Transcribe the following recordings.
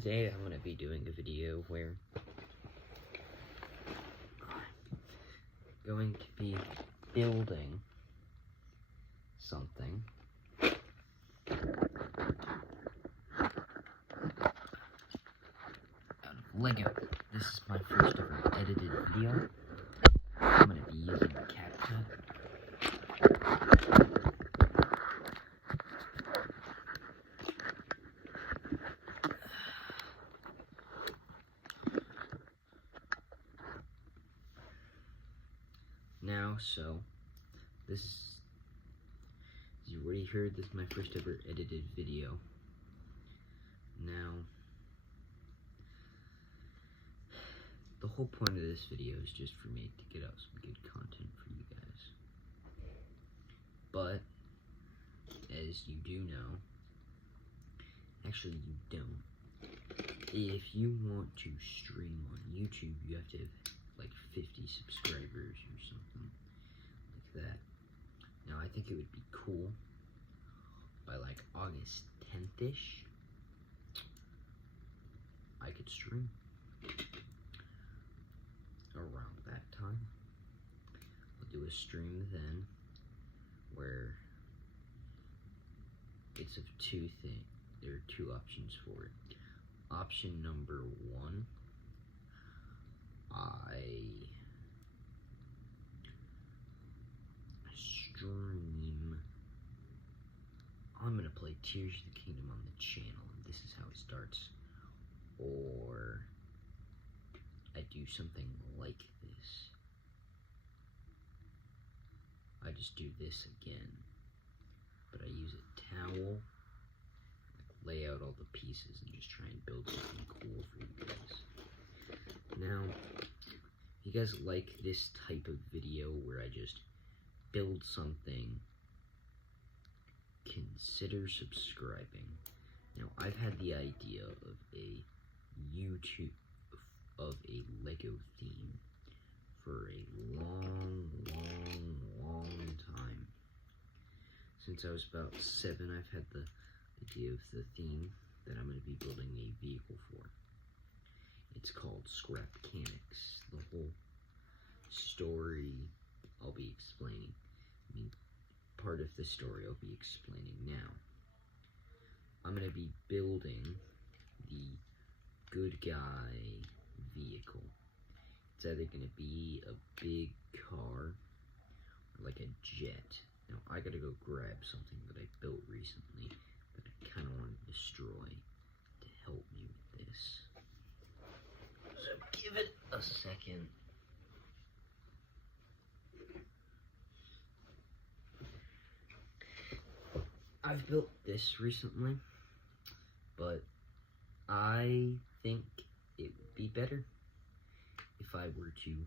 Today I'm going to be doing a video where I'm going to be building something out of Lego. This is my first ever edited video. I'm going to be using CapCut. So this is, as you already heard, this is my first ever edited video. Now, the whole point of this video is just for me to get out some good content for you guys. But, as you do know, actually you don't, if you want to stream on YouTube, you have to have like 50 subscribers or something like that. Now, I think it would be cool by like August 10th-ish, I could stream around that time. I'll do a stream then where it's of two things. There are two options for it. Option number one, I stream. I'm gonna play Tears of the Kingdom on the channel, and this is how it starts. Or I do something like this. I just do this again, but I use a towel, lay out all the pieces, and just try and build something cool for you guys. Now, if you guys like this type of video where I just build something, consider subscribing. Now, I've had the idea of a Lego theme for a long time. Since I was about 7, I've had the idea of the theme that I'm going to be building a vehicle for. It's called Scrapcanics. The whole story I'll be explaining. Part of the story I'll be explaining now. I'm going to be building the good guy vehicle. It's either going to be a big car or like a jet. Now, I gotta go grab something that I built recently that I kind of want to destroy to help me with this. So give it a second. I've built this recently, but I think it would be better if I were to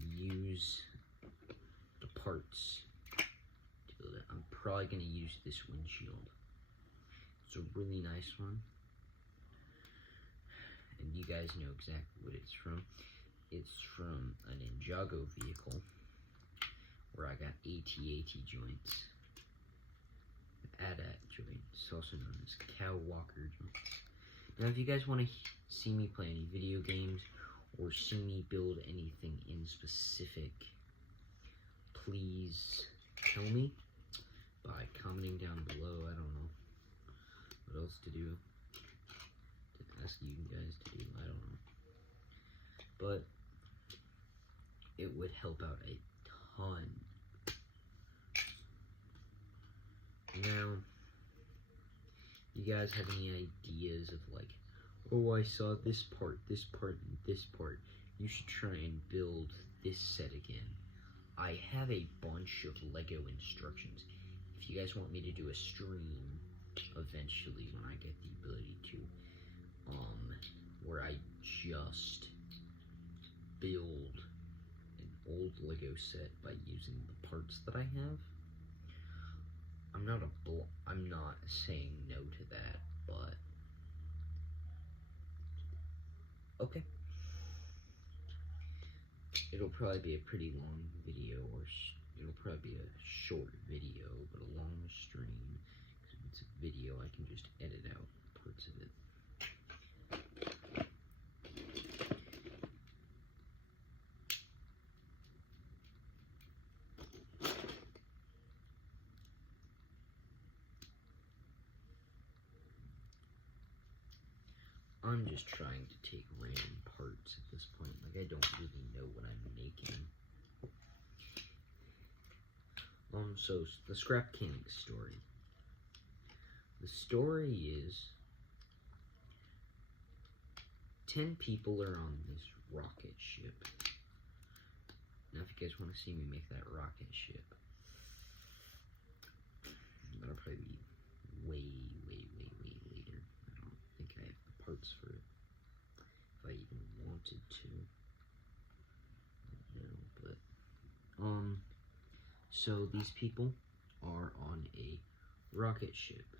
use the parts to build it. I'm probably going to use this windshield. It's a really nice one, and you guys know exactly what it's from. It's from a Ninjago vehicle where I got AT-AT joints, AT-AT joints, also known as cow walker joints. Now, if you guys want to see me play any video games or see me build anything in specific, please tell me by commenting down below. I don't know what else to do, to ask you guys to do, I don't know. But it would help out a ton. Now, you guys have any ideas of like, oh, I saw this part, and this part. You should try and build this set again. I have a bunch of Lego instructions. If you guys want me to do a stream eventually when I get the ability to, where I just build an old Lego set by using the parts that I have, I'm not saying no to that, but okay. It'll probably be a pretty long video, or it'll probably be a short video, but a long stream. Because if it's a video, I can just edit out parts of it. I'm just trying to take random parts at this point. Like, I don't really know what I'm making. So, the Scrap King story. The story is 10 people are on this rocket ship. Now, if you guys want to see me make that rocket ship, that'll probably be way later. I don't think I have the parts for it. If I even wanted to. No, but, so these people are on a rocket ship.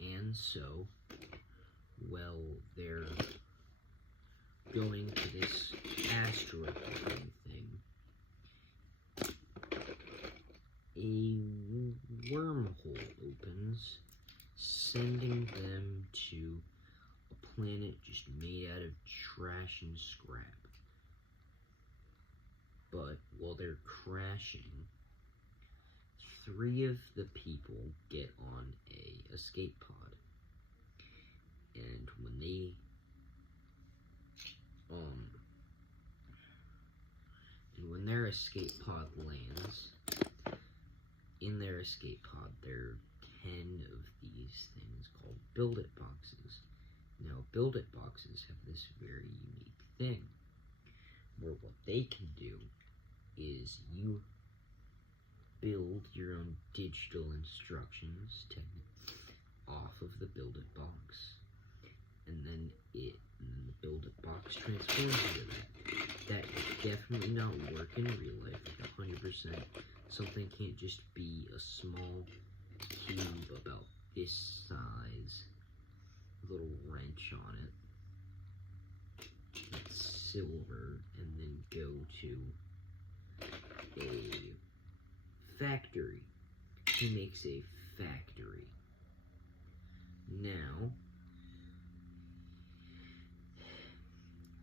And so, well, they're going to this asteroid thing. A wormhole opens, sending them to a planet just made out of trash and scrap. But while they're crashing, 3 of the people get on a escape pod. And when they when their escape pod lands, in their escape pod there are 10 of these things called Build-It boxes. Now, Build-It boxes have this very unique thing, where what they can do is you build your own digital instructions off of the Build-It box, and then the Build-It box transforms into that. That is definitely not work in real life, like 100%. Something can't just be a small cube about this size, with a little wrench on it, that's silver, and then go to a factory. He makes a factory. Now,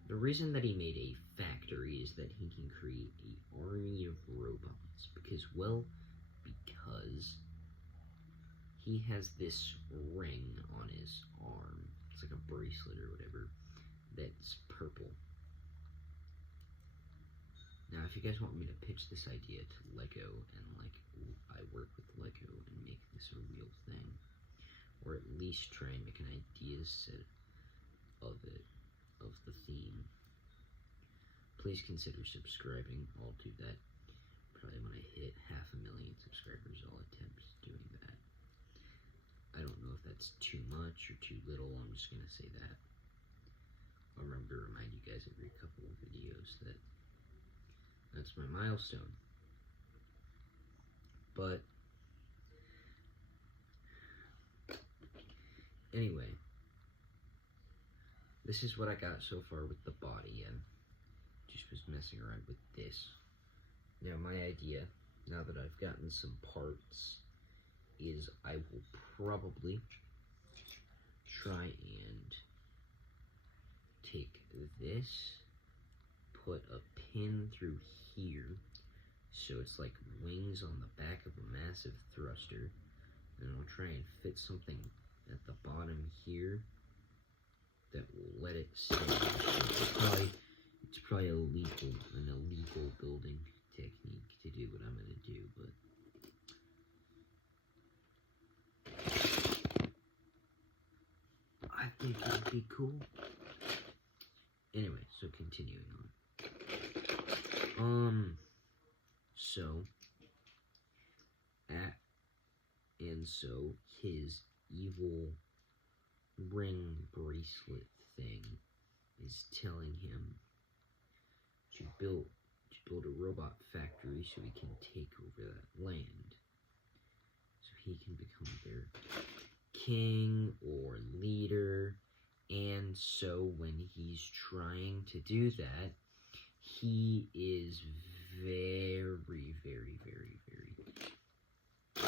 the reason that he made a factory is that he can create an army of robots. Because he has this ring on his arm. It's like a bracelet or whatever that's purple. Now, if you guys want me to pitch this idea to Lego, and I work with Lego and make this a real thing, or at least try and make an idea set of it, of the theme, please consider subscribing. I'll do that probably when I hit 500,000 subscribers. I'll attempt doing that. I don't know if that's too much or too little. I'm just gonna say that. I'll remember to remind you guys every couple of videos that that's my milestone. But anyway, this is what I got so far with the body. I just was messing around with this. Now, my idea, now that I've gotten some parts, is I will probably try and take this, put a pin through here, so it's like wings on the back of a massive thruster, and I'll try and fit something at the bottom here that will let it stay. It's probably an illegal building technique to do what I'm gonna do, but I think it would be cool. Anyway, so continuing on. So his evil ring bracelet thing is telling him to build a robot factory so he can take over that land. So he can become their king or leader. And so when he's trying to do that, he is very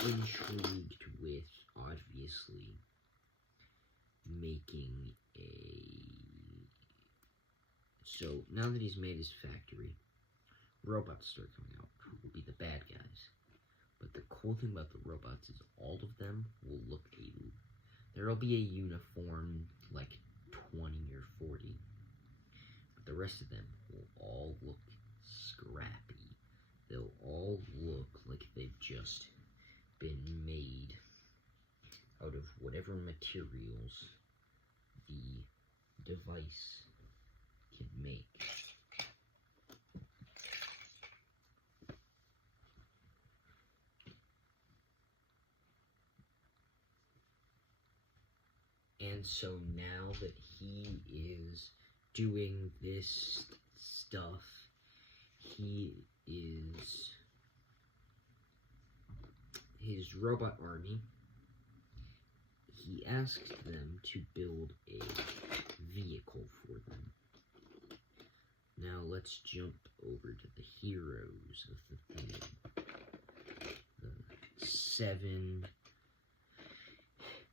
intrigued with, obviously, making so now that he's made his factory, robots start coming out who will be the bad guys. But the cool thing about the robots is all of them will look there'll be a uniform, like, 20 or 40. But the rest of them will all look scrappy. They'll all look like they've just been made out of whatever materials the device can make. And so now that he is doing this stuff, his robot army, he asked them to build a vehicle for them. Now let's jump over to the heroes of the theme. The 7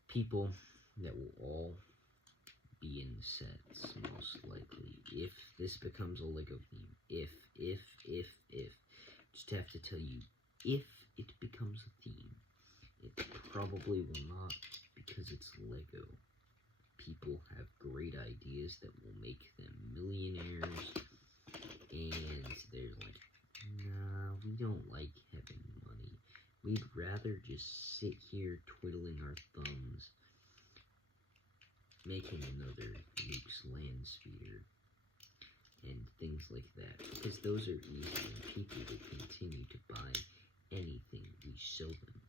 people that will all be in sets, most likely, if this becomes a LEGO theme. If. Just have to tell you, if it becomes a theme. It probably will not, because it's LEGO. People have great ideas that will make them millionaires, and they're like, nah, we don't like having money. We'd rather just sit here twiddling our thumbs, making another Luke's Land Speeder, and things like that, because those are easy, and people will continue to buy anything we show them,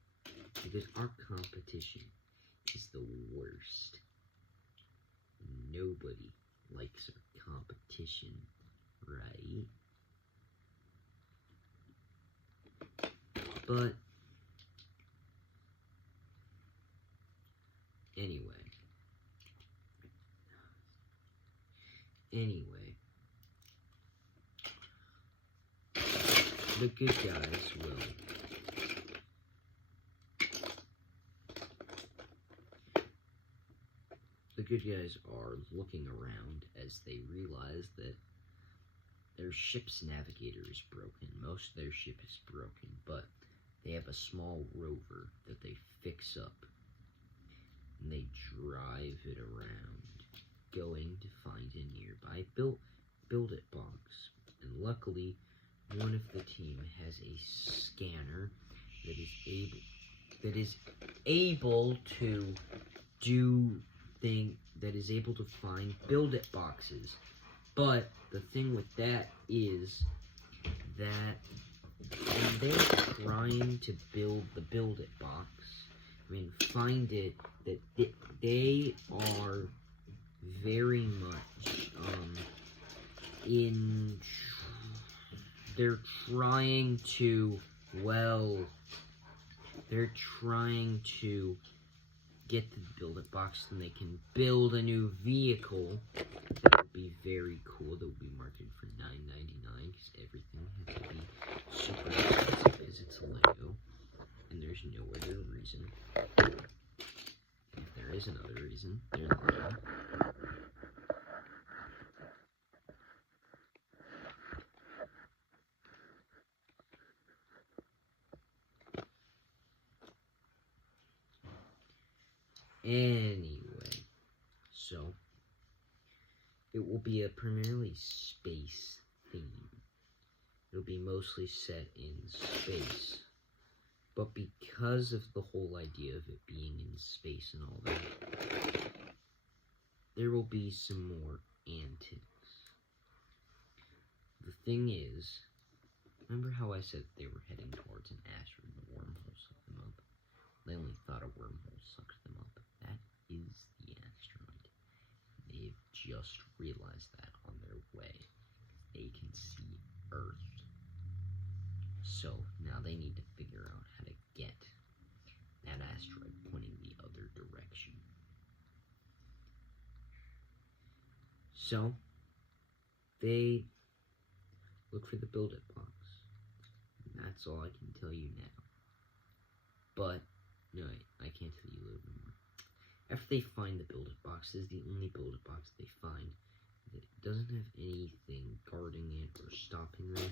because our competition is the worst. Nobody likes our competition, right? But anyway, the good guys will are looking around as they realize that their ship's navigator is broken. Most of their ship is broken, but they have a small rover that they fix up, and they drive it around, going to find a nearby build-it box. And luckily, one of the team has a scanner that is able to find build-it boxes. But the thing with that is that when they're trying to build the build-it box, find it, that they are very much they're trying to get the build-it box, and they can build a new vehicle that would be very cool. That would be marketed for $9.99, because everything has to be super expensive because it's LEGO, and there's no other reason. If there is another reason, there's LEGO. Anyway, so it will be a primarily space theme. It'll be mostly set in space, but because of the whole idea of it being in space and all that, there will be some more antics. The thing is, remember how I said they were heading towards an asteroid and the wormhole sucked them up? They only thought a wormhole sucked them up. That is the asteroid. They've just realized that on their way. They can see Earth. So now they need to figure out how to get that asteroid pointing the other direction. So they look for the build-it box. And that's all I can tell you now. But no, I can't tell you a little bit more. After they find the build-it box, this is the only build-it box they find that doesn't have anything guarding it or stopping them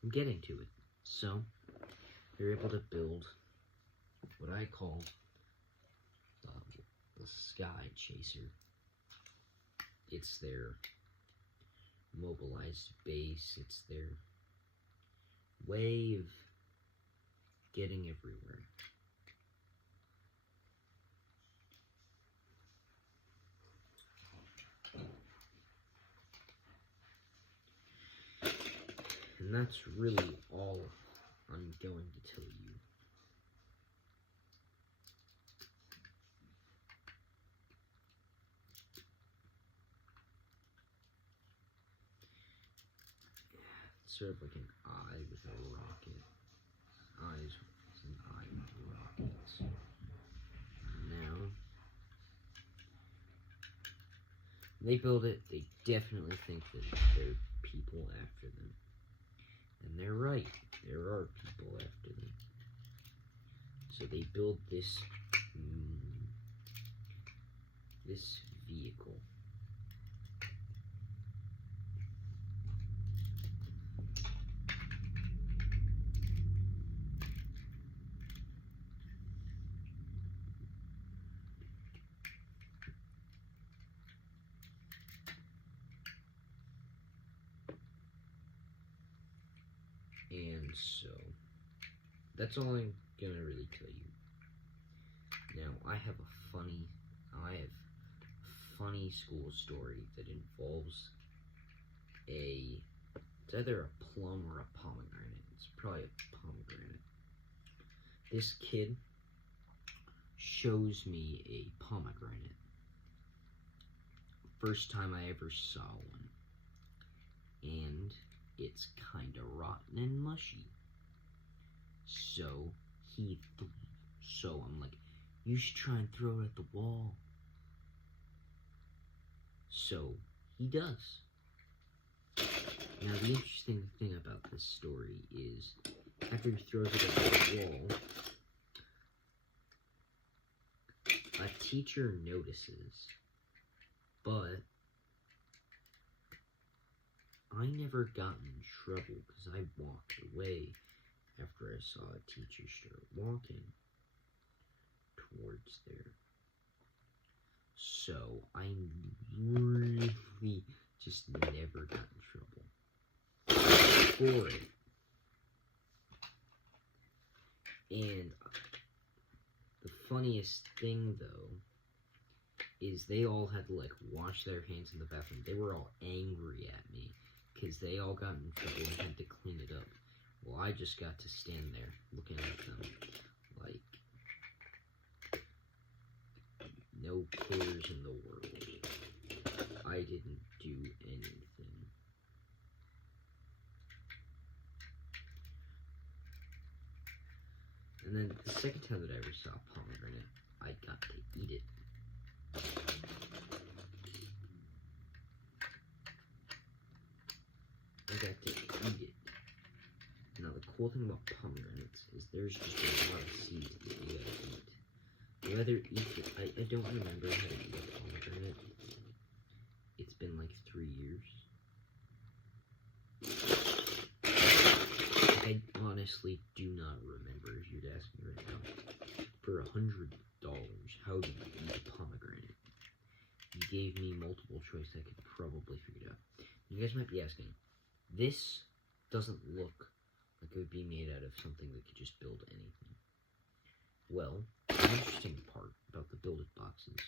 from getting to it. So they're able to build what I call the Sky Chaser. It's their mobilized base. It's their way of getting everywhere. And that's really all I'm going to tell you. Sort of like an eye with a rocket. Eyes with an eye with rockets. Now, they build it, they definitely think that there are people after them. And they're right, there are people after them. So they build this vehicle. And so, that's all I'm gonna really tell you. Now, I have a funny school story that involves it's either a plum or a pomegranate. It's probably a pomegranate. This kid shows me a pomegranate. First time I ever saw one. And it's kinda rotten and mushy. So I'm like, you should try and throw it at the wall. So he does. Now the interesting thing about this story is, after he throws it at the wall, a teacher notices, but I never got in trouble because I walked away after I saw a teacher start walking towards there. So I really just never got in trouble for it. And the funniest thing, though, is they all had to, like, wash their hands in the bathroom. They were all angry at me because they all got in trouble and had to clean it up. Well, I just got to stand there looking at them like no cares in the world. I didn't do anything. And then the second time that I ever saw a pomegranate, I got to eat it. Now the cool thing about pomegranates is there's just a lot of seeds that you gotta eat. You either eat it, I don't remember how to eat a pomegranate. It's been like 3 years. I honestly do not remember, if you'd ask me right now. For $100, how do you eat a pomegranate? You gave me multiple choice, I could probably figure it out. You guys might be asking, this doesn't look like it would be made out of something that could just build anything. Well, the interesting part about the Build It boxes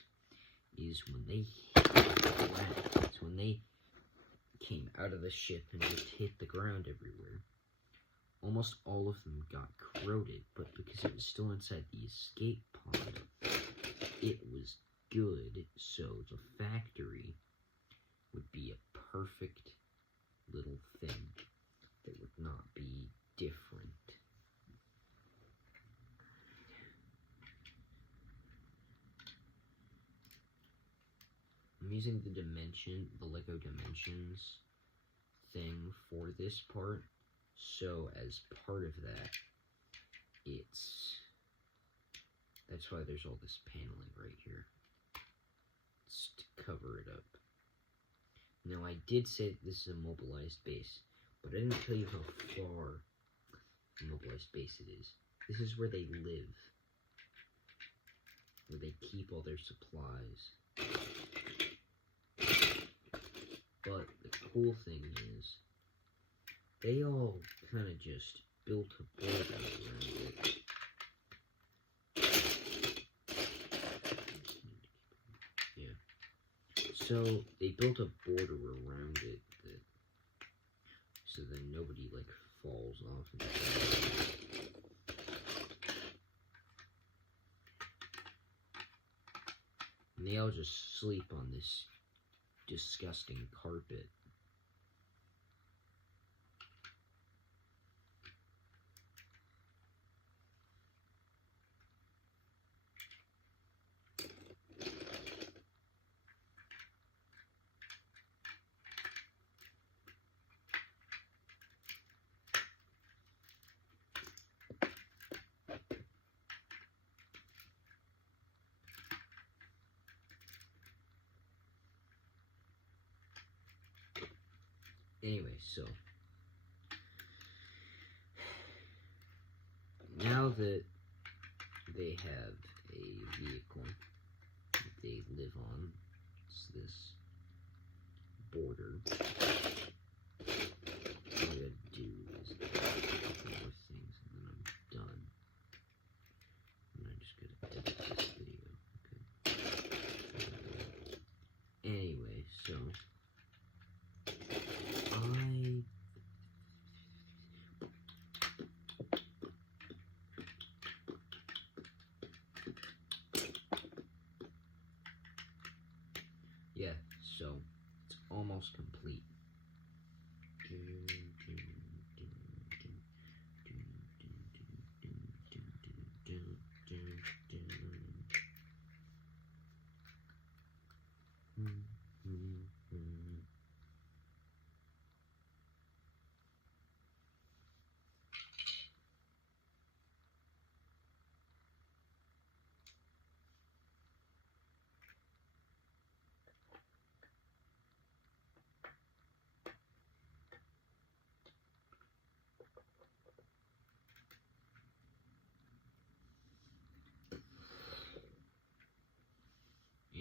is when they hit the ground, so when they came out of the ship and just hit the ground everywhere, almost all of them got corroded, but because it was still inside the escape pod, it was good, so the factory would be a perfect little thing that would not be different. I'm using the Lego Dimensions thing for this part, so as part of that, that's why there's all this paneling right here. It's to cover it up. Now, I did say that this is a mobilized base, but I didn't tell you how far a mobilized base it is. This is where they live, where they keep all their supplies. cool thing is, they all kind of just built a border around it. Yeah. So they built a border around it so then nobody like falls off. And they all just sleep on this disgusting carpet. Anyway, so now that they have a vehicle that they live on, it's this border. All I gotta do is add a couple more things and then I'm done. And I'm just gonna edit this video. Okay. Anyway, so yeah, so it's almost complete.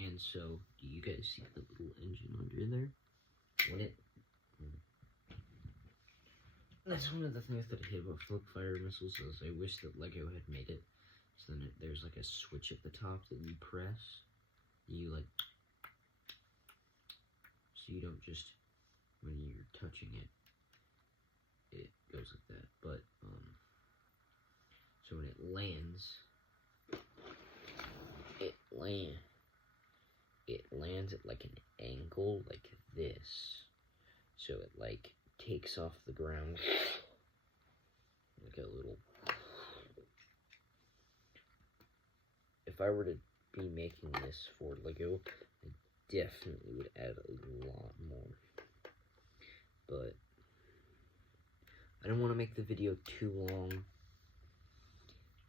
And so, do you guys see the little engine under there? That's one of the things that I hate about flip fire missiles is I wish that LEGO had made it so then there's like a switch at the top that you press. You like, so you don't just, when you're touching it, it goes like that. But, so when it lands, it lands at like an angle like this. So it like takes off the ground like a little. If I were to be making this for LEGO, I definitely would add a lot more. But I don't want to make the video too long.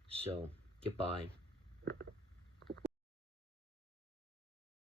So, goodbye.